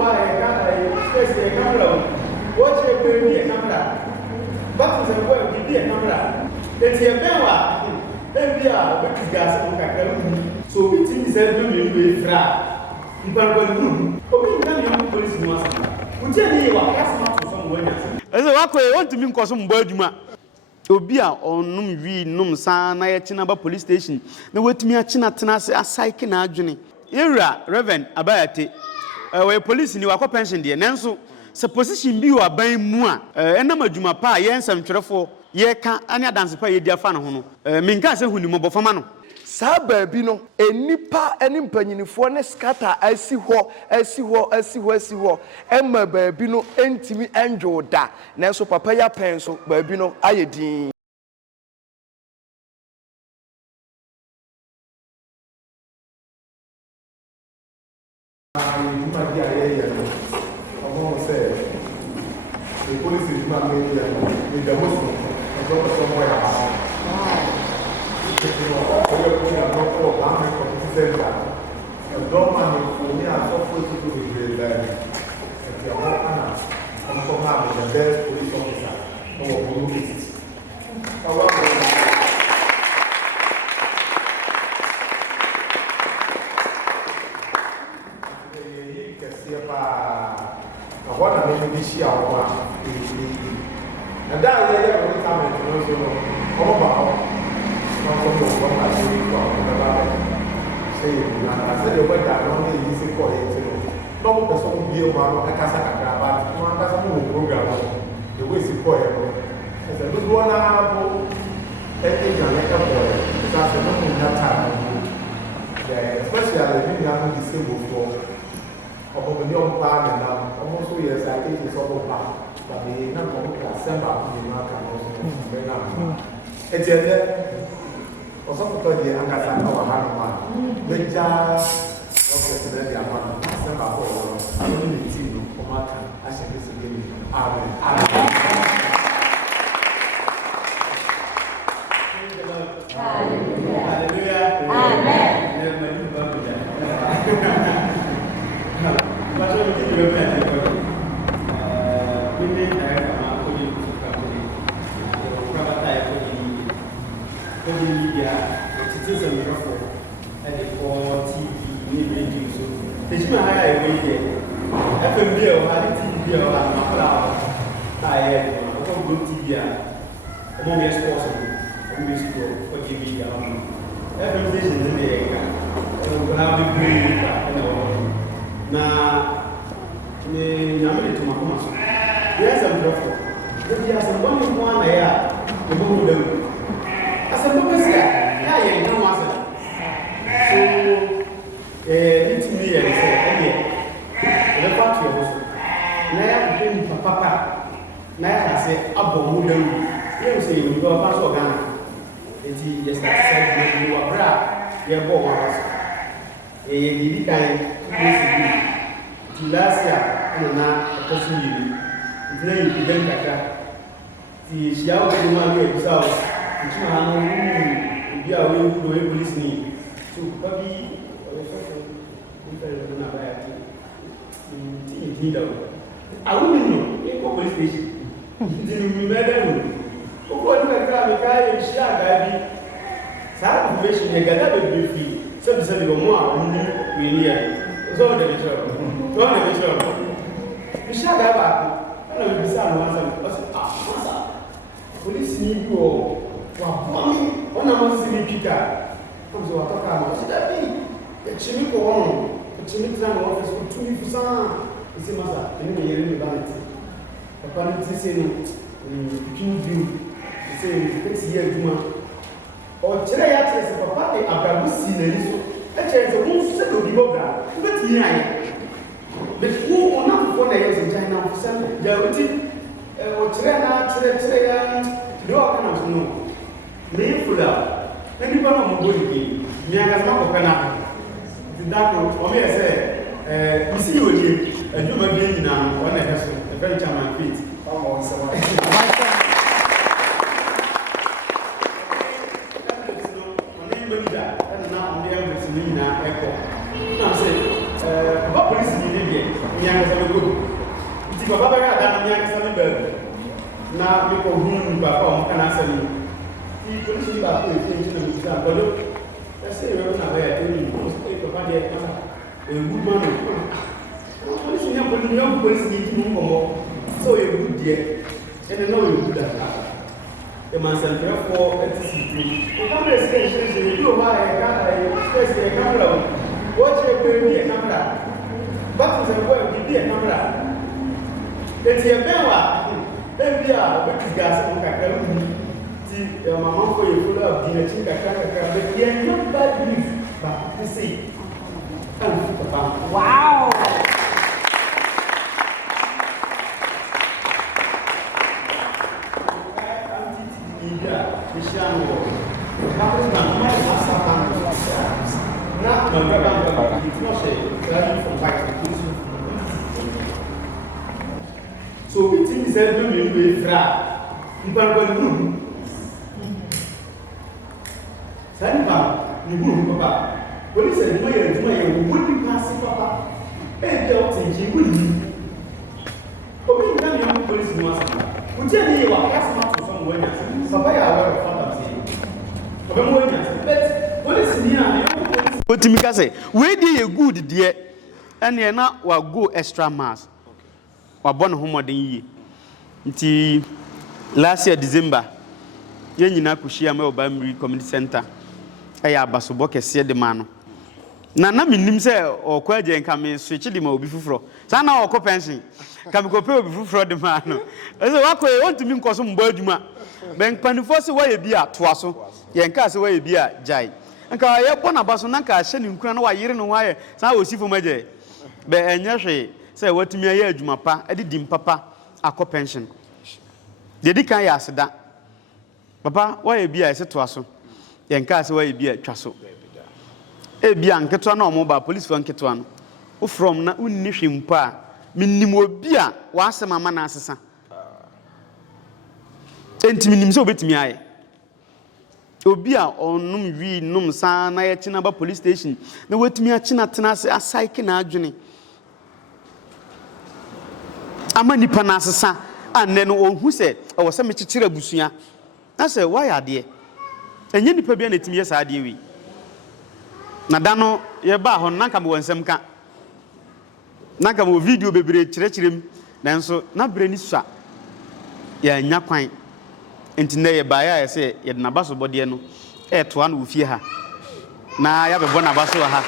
space a camera. Watch a baby a camera. Buttons and work, be a camera. It's a bewa. Then we are with gas and cacao. So we think is every way fra. People are going to young police master. Would you ask to someone? As a walk, I want to mean cause some birduma. Obia or num we num sana Chinaba police station. The way to me a Chinatas a psyche na journey. Era, Reverend Abayate, where police in your pension, dear Nanso, supposition be you are buying more, and number Juma pa, yen some trifle, ye can't any dance pay dear fan hono. Minka say who mobile for mano. Sabe bino, a nipa and impany for ne scatter, I see what, Emma Babino, entimi angel da, Nanso papaya pencil, Babino, ayedin. The police is not made with the Muslim. I got somewhere. I don't want for me. I thought for you to be great. If you are not, I'm so happy the best police officer. Oh, police. What I mean this year, and that year when we come into those all about what I say, and I said, the way that only easy for it. No person will be a man of a Casacra, but one doesn't program the way it's for him. I said, this one, anything you like a boy, that's a number that time. Especially, I think I'm disabled for. Of the young plan and almost 2 years I think it's all back, but they not going to assemble in the market also. It's a or something called the understand our hand. They just okay, assemble for only the team for market. I should be saying, Amen. Hallelujah. Amen. But I think you have had we did have a media, citizen before, and the 4 TV, radio. So, Techiman high away there. FMB or TV or Macau, I had a good TV, among your sports, among school, for TV. FM stations in the area. When I'll be great, now, Yammy to Kumasi. Yes, I'm grateful. There is some one here, the moon. As a book is here, I am no master. So, it's me and say, the party of us. Now, I'm Papa. Now, I say, Abba Mudan. You say, you go past Ghana. It's just like you are proud. You are born. Last year, and now a person you then the Shiao one way itself, which man be away to a police need. So, Bobby, I wouldn't know, in police station. Didn't remember. What do I grab a guy and share, baby? Some information they got that would be free. Some say you more, we near. It's all the mature. You shall have back. I don't know if you police need you or one of us in Peter. Comes to talk about that. The chimney go on. The chimney office for 2 weeks. It's a matter. Anyway, you're in the vanity. The vanity saying, you say, it's here, Juma. Or today, I tell you, Papa, I've seen it. Actually, it's a most settled people. But here, but who will not for the years in China for Sunday? Javity or Trena, no, I cannot know. May full out. Anyone on good again. Miagas Macopana. The doctor, or may I say, you see you here, and you may be now one a very charming feet. Almost someone. Young as a good. It's a Baba than young as a bird. Now, people whom Papa can answer me. He couldn't see about the things but I say, you're not aware, you must take a body a good man. Listen, young police need to move more. So you're good, dear. And I know you're good at that. The man said, therefore, at the come to you why I camera. Watch your baby a camera. But as a word, be a camera. It's a bella. Then we are with gas and cacao. My mom for you full of dinner chicken, but they are not bad beef. But you see, wow. So we think is a little bit flat. You can go to Sanipa, you wouldn't, Papa. Police and Maya wouldn't pass it, Papa. And don't think you wouldn't. But we can't have police in Massa. Would you be able to ask not to some winners? Papa, I will follow them. But what is near? What Timika say? Where do you good, dear? And you're not will go extra mass. Or born home than ye. Until last year, December, Yenina Kushia Melbourne Community Center. I have Basoboke said the man. Nana mean say or quaja and come switch him over before. Sana or compensing. Come compare before the man. As a walk, I want to mean cosum Berduma. Bank Panifosi way be a twasso, Yancas way be a jay. And I have one about Sonaka sending Cranoa year and wire, so I will see for my day. But and Yashi say what to me a year, Jumapa, I did papa, a co-pension. The Dicaya said that. Papa, why be I said twasso? Yancas way be a trasso. E bien, Ketano mobile police for Ketano. O from na unishim pa, minimo bia, was a mamma assassin. Entimin so bit me I. Obia or num we num san I Chinaba police station. No wait me a Chinatas a psyche na journey. A many panassa, and then who said, I was some chira busia. I said, why are dear? And you did be an yes, I dear. Nadano, ye ba hon nanka mo nsem ka. Nanka mo video bebre kirechirem nanso na breni sua. Ya nya kwan. Enti na ye ba ya se ye na baso bode no e to an ofie ha. Na ya bebo na baso ha.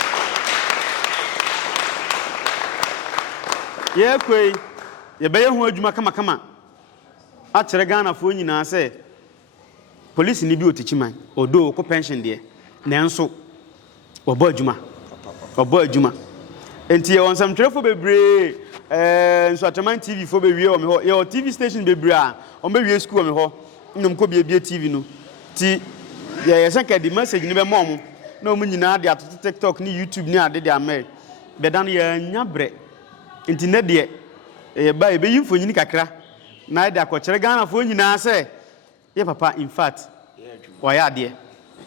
Ye kwei ye be ye hu adwuma kama kama. A kire Ghana fo nyina se police ni bi o Techiman odo ko pension de. Nanso Obo adwuma enti on some trafo bebre so Techiman TV fo be wie o me ho your TV station bebre a on be wie school o me ho nnum ko bia TV no ti ye senka di message ni be mom na o nyina de atoto TikTok ni YouTube ni ade de amel be dan ye nya bre enti ne de e ba e be yimfo nyini kakra na de akokere Ghana fo nyina se ye papa in fact wa ya de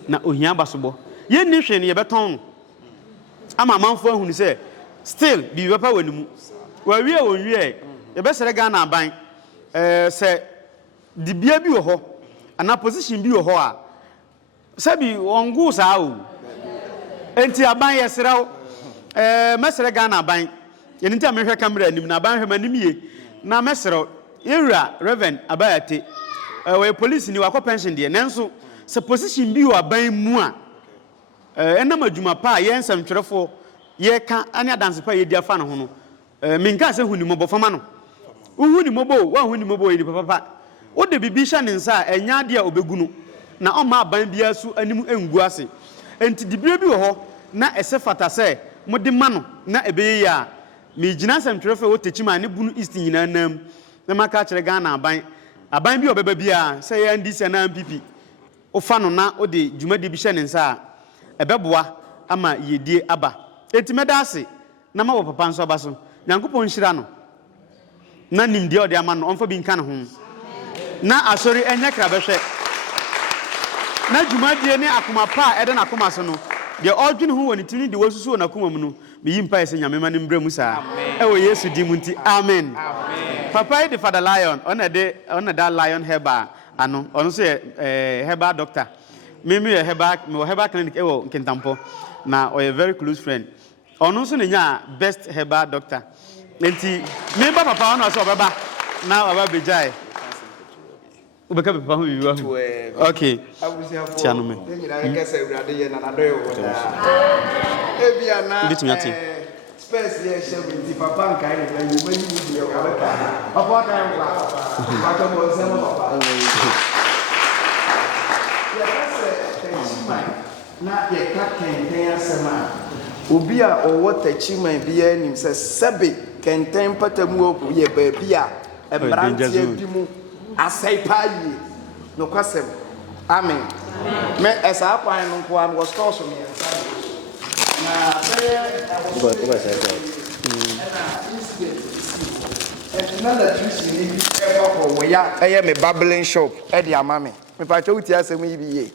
na ohia basobo ye ni hwe ne ye beton ama manfo ahunu se still bi papa wanimu wa wie wonwie ye be sere Ghana aban se di bia bi wo ho ana position bi wo ho a se bi ongu sa o enti aban ye serew mesere Ghana aban ye nti amehwe camera anim na aban hwe manim ye na meserew yewura Reverend Abayate we police ni wa pension de nanso se position bi wo aban mu a enam adwuma pa ye nsam twerefo ye ka ane adanse pa ye dia fa ne ho no minka se huni mobo fama no huni mobo wa huni mobo ye papa o de bibi hya ne nsa enya de a obegunu na o ma aban bia su anim engu ase enti dibire bi wo ho na ese fata se mode ma no na ebeye ya me gina nsam twerefo wo Techiman ne bunu east nyina nam na maka kire Ghana aban bi obeba bia se ya ndise na MPP o fa no na o de dwumadi bi hya ne nsa ebeboa ama yedie aba etimeda ase na ma wo papa nso aba so nyankopon hira no na nimdie ode ama no onfa bi nka ne ho na asori enye kra behwe na dwumadie ne akoma pa ede na akoma so no de odwene ho woni tini de wosusu na akoma mu no me yimpa ese nyame ma ne mbra mu saa amen ewo Yesu di mu nti amen papa the father lion on that lion herba ano ono so herba doctor me herba clinic ewo Nkentampo na o very close friend ono so nya best herba doctor nti me ba papa ono so obeba na oba bejai ubeka papa hu biwa okay tiano me ebia na bitimi space here shebi papa nkai ne you many you dey papa kan wa papa mo se mo papa ya kase Techiman na ye ka kenten asema obi a owo Techiman bia nim se sebe kenten patamu obu ye ba bia ebrantie bi mu asai paye no kwasem amen me esa kwan no ko am go store so me na me babbling shop e di amame me pa chow ti asem yi biye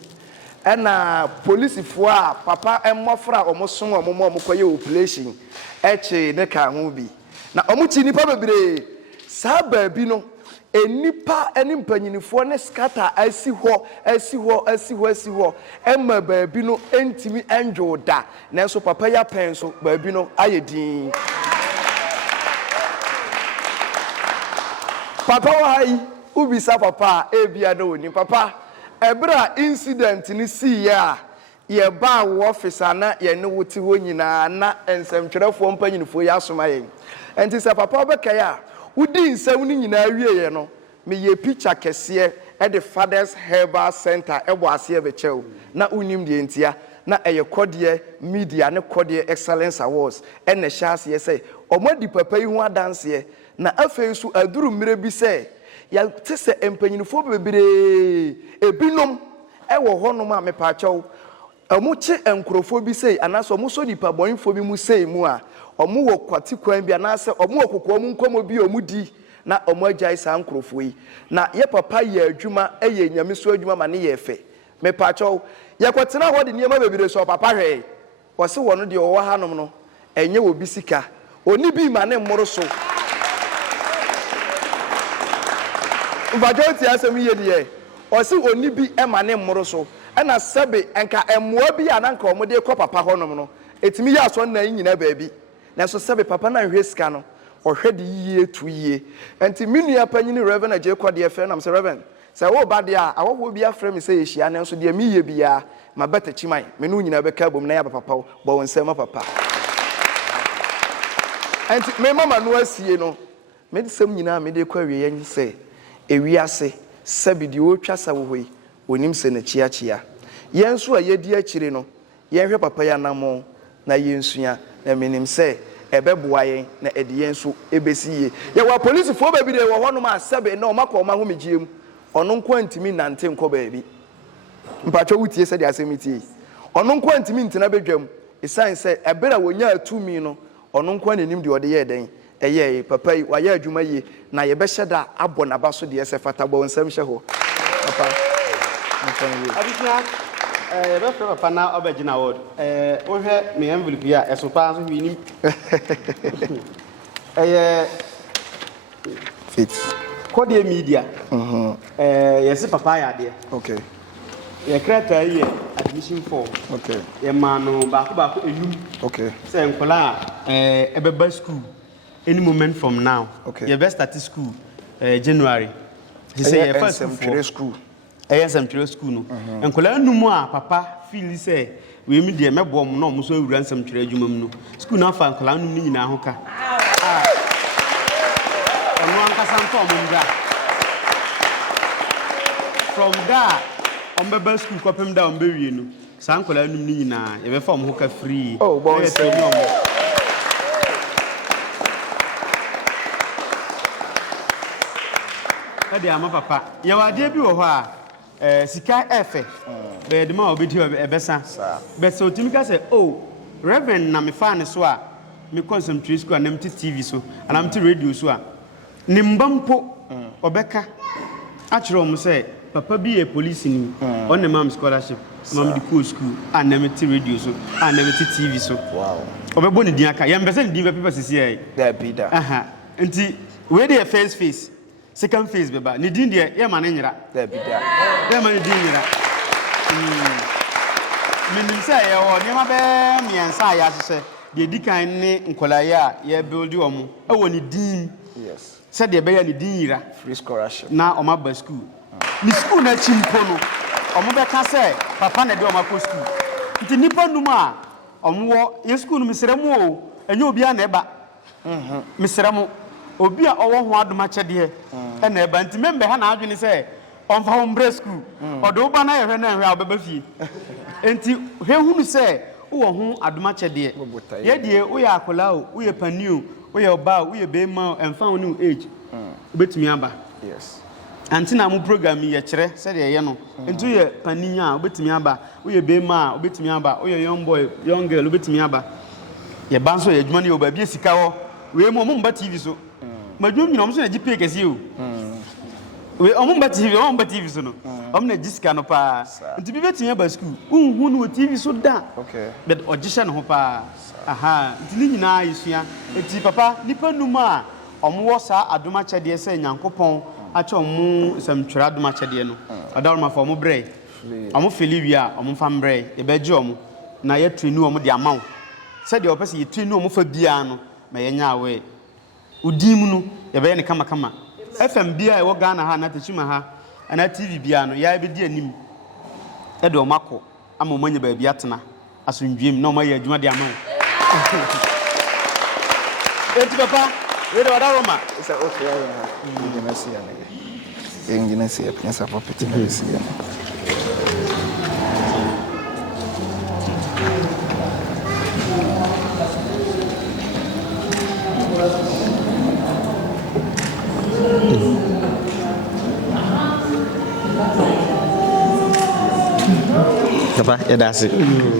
e na police fo a papa emmofra omoson omomo koye operation e che ne ka ho bi na omuchi nipa bebre sa ba bi no enipa eni mpanyinifo ne scatter asi ho emma ba bi no entimi enjo da na so papa ya pen so ba bi no ayedin papa wai ubisa papa ebia na oni papa ebra incident ni si ya ye ba wo office ana ye ne wote ho nyina na ensemtwerefo mpanyinifo ya asoma yen enti se papa obekaya udi nsam ni nyina wieye no me ye picture kese e the Father's Herbal Center e bo ase e be chew na unim de entia na eye kode media ne kode excellence awards e na chance ye say omadi papa yi ho adanse na afeisu aduru mire bi say ya tese empanyinfo bebere ebinom e wo honom a me pa chew omu che enkrofo bi say anaso omu so dipa boyinfo bi mu say mu a omu wo kwati kwan bi anase omu wo kokko omu nkomo bi omu di na omu agya isa nkrofo yi na ye papa ye adwuma eye nyame so adwuma ma ne ye fe me pa chew ye kwetena ho de niema bebere so papa hwe wo se wo no de wo hanom no enye wo bisika oni bi ma ne mmoro so majority asem ye de o se oni bi e ma ne mmoro so na sebe enka emmoa bi ananka omode kɔ papa honom no etimi ya so na nyina baabi na so sebe papa na hwe sika no ohwe de yie tu yie enti minua panyini Reverend Aje kɔ de efe na se Reverend se wo ba de a awowo bi afrɛ me se yehia na so de mi ye bia ma beta Chiman me no nyina beka bom na ya papa bo won sema papa enti me mama no asie no me de sem nyina me de kɔ awie yen se ewiase sebe de o twa sa wo hoi onim se na chiachia yenso a yedi akire no yenhwe papa ya namo na yensua na menim se ebeboa yen na ede yenso ebesiye ye wa police fo ba bi de wo hono ma sebe na o makọ ma ho megiem ono nko antimi nante nko ba bi mpatwa wutie se de asemitie ono nko antimi ntina bedwam esan se ebera wonya atumi no ono nko anenim de ode ye den eye papa yi wa ya adwuma yi na ye be hyeda abọ na ba so de se fata bo nsam hye ho papa abisna be fra papa na obegina word wo hwe me envelope ya esopa so hwi nim fit kode media yes papa ya de okay ye kreta yi admission form okay ye manu ba ko enum okay say nkola ebeba school any moment from now okay ye best start school January he say ye first school ASM Trail School no enkola numu a papa feel say we mi de mebo mo no mo so awura nsam twere adwuma mu no school na fa enkola num ni nyina ho ka ono ankasa nto mo nda from there on beba school kopem da on be wie no sa enkola num ni nyina ye be fa mo ho ka free oh bon say ade ama papa ye wade bi wo ho a sika efe be de ma obedi ebesa be so timika say oh Reverend na me fa ne so a me concentrate school na mti TV so na mti radio so a nimbampo obeka a kire o mo say papa bi a police ni on the mam scholarship mam di cool school and na meti radio so and na meti TV so wow obebo ni din aka ye mbese ni din be paper sisi ai that be that aha nti we dey first phase second phase beba ni din de ye ma ne nyira that be that ye ma ni din nyira menim say ye wo ni ma be miensa ya hye de dikan ne nkolaye a ye build omo e wo ni din yes said the bear ni din nyira free scholarship na o ma ba school ni school na chimpo no omo be ka say papa na de o ma ko school nti nipa num a omo wo ye school no misremu o enye obi a na eba misremu obi a owo ho adoma kyede e na eba nti membe ha na adwene say onfa hombre school odo ba na ye hwe na hwe a obeba fie nti hwe hunu say wo ho adoma kyede ye die wo ya akola o wo ye paniu wo ye oba wo ye bema emfa wo ni age obetumi aba yes antina mu program ye kire se de ye no ntu ye paninya a obetumi aba wo ye bema a obetumi aba wo ye young boy young girl obetumi aba ye banso ye dwuma ni oba bi esika ho we mo mba TV so madwum nyina mo so na GP kesi o we mba TV so no na jisika no pa nti bi betumi aba school unhu no TV so da okay but ogisha no ho pa aha nti ni nyina yesua enti papa nipa numa omo sa adoma kyede se nyankopon acha omo samtwera adoma kyede no adaroma fa omo bre omo fili a omo fa mbre e beje omo na ye trenu omo de amaw se de opese ye trenu omo fa bia no ma ye nya awe udim no ye be ne kama FM bia e wo Ghana ha na Techiman ha ana TV bia no ya be di anim e de omo akọ ama omo nya ba bia tena asundwem na omo ye adwuma de amaw eti papa we de wadaroma it's okay engine see ya pensa property na see ya Papa, ya dasi.